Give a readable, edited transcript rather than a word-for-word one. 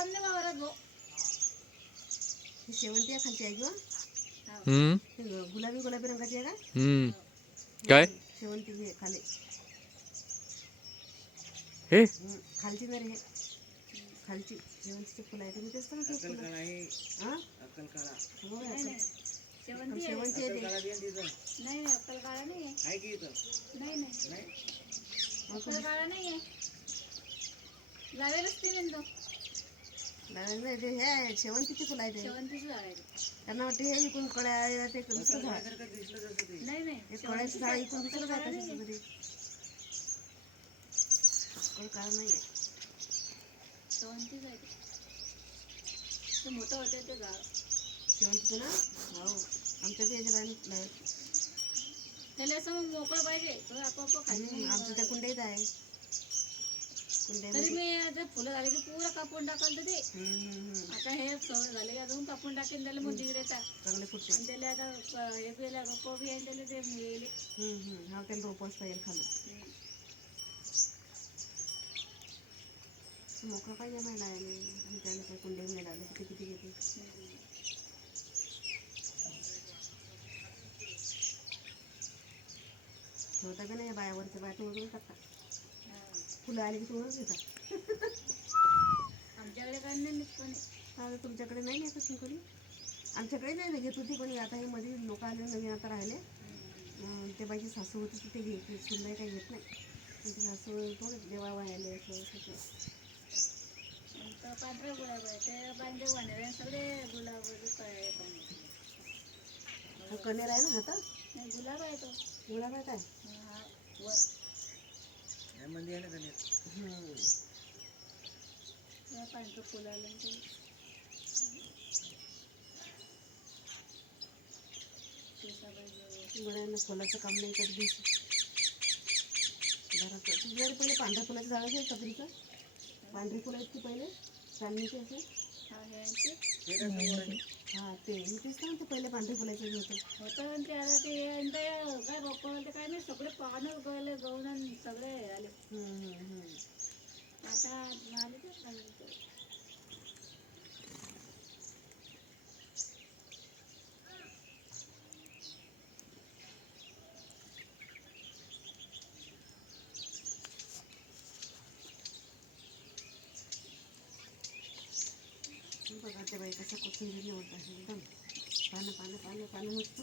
आमने वावरात भाऊ ही शेवंती आहे खालची आहे किंवा गुलाबी गुलाबी रंगाची आहे का? काय शेवंती हे खाली हे खालची ना रे हे खालची शेवंतीचे फुलं आहे मी तेच सांगते फुलं हां शेवंती शेवंती आहे ते नाही अक्कल काळा नाही आहे नाही अक्कल काळा नाही आहे लावेलच ते नेंदो नाही ते हे आहे शेवंतीचे फुलं आहे ते शेवंतीच लावायचं त्यांना वाटते हे इकडून कळ्या ते दुसरं झाड नाही हे कळ्याचं झाड इकडून दुसरं झाड कसं तरी अक्कल काळा नाही आहे शेवंतीच आहे ते मोठं होतं ते झाड शेवंतीचं ना हो आमच्या ते याच्या राणी त्याला असं मग मोकळं पाहिजे तो आपोआप खाली आमच्या त्या कुंड्यात आहे तरी मी जर फुलं झाले की पुरं कापून टाकाल तर ते आता हे झाले की अजून कापून टाकेन त्याला मोठी येतात चांगले फुटते त्याला आता हे केलं रोपं बी आहे त्याला ते मिळेल हा त्याला रोपच पाहिजे खालून मोकळं पाहिजे महिला आहे आणि त्याने काही कुंडे मिळाले किती किती घेते ठेवता का नाही बायावरच्या बाया तोडून टाकतात फुलं आली की तोडूनच येतात आमच्याकडे काय नाही पण आता तुमच्याकडे नाही येत असेल कोणी आमच्याकडे नाही घेत होती कोणी आता हे मध्ये लोक आले नवीन आता राहिले ते बाईची सासू होती ते घ्यायची सुनबाई काही घेत नाही त्यांची सासू थोडं देवा वाहिले असं पांढऱ्या गुलाब आहे ते पांढरे वाणे सगळे गुलाब कनेर आहे ना हातात नाही गुलाब आहे तो गुलाब आहे काय वर पांढरं फुल आलं गुळ्यांना फुलाचं काम नाही करत दिवशी घरात तुझ्याकडे पहिले पांढऱ्या फुलाचं झाड असेल कबरीचं पांढरी फुलं आहेत की पहिले चांदणीचे असे हा ते मी तेच सांगते पहिले पांढरी फुलाचे होतं ते आता ते काय रोपं ते काय नाही सगळे पानं गळले गवून सगळे आले आता आले ते बघा ते बाई कसं कोथिंबीर निवडतात एकदम पानं पानं पानं पानं मस्त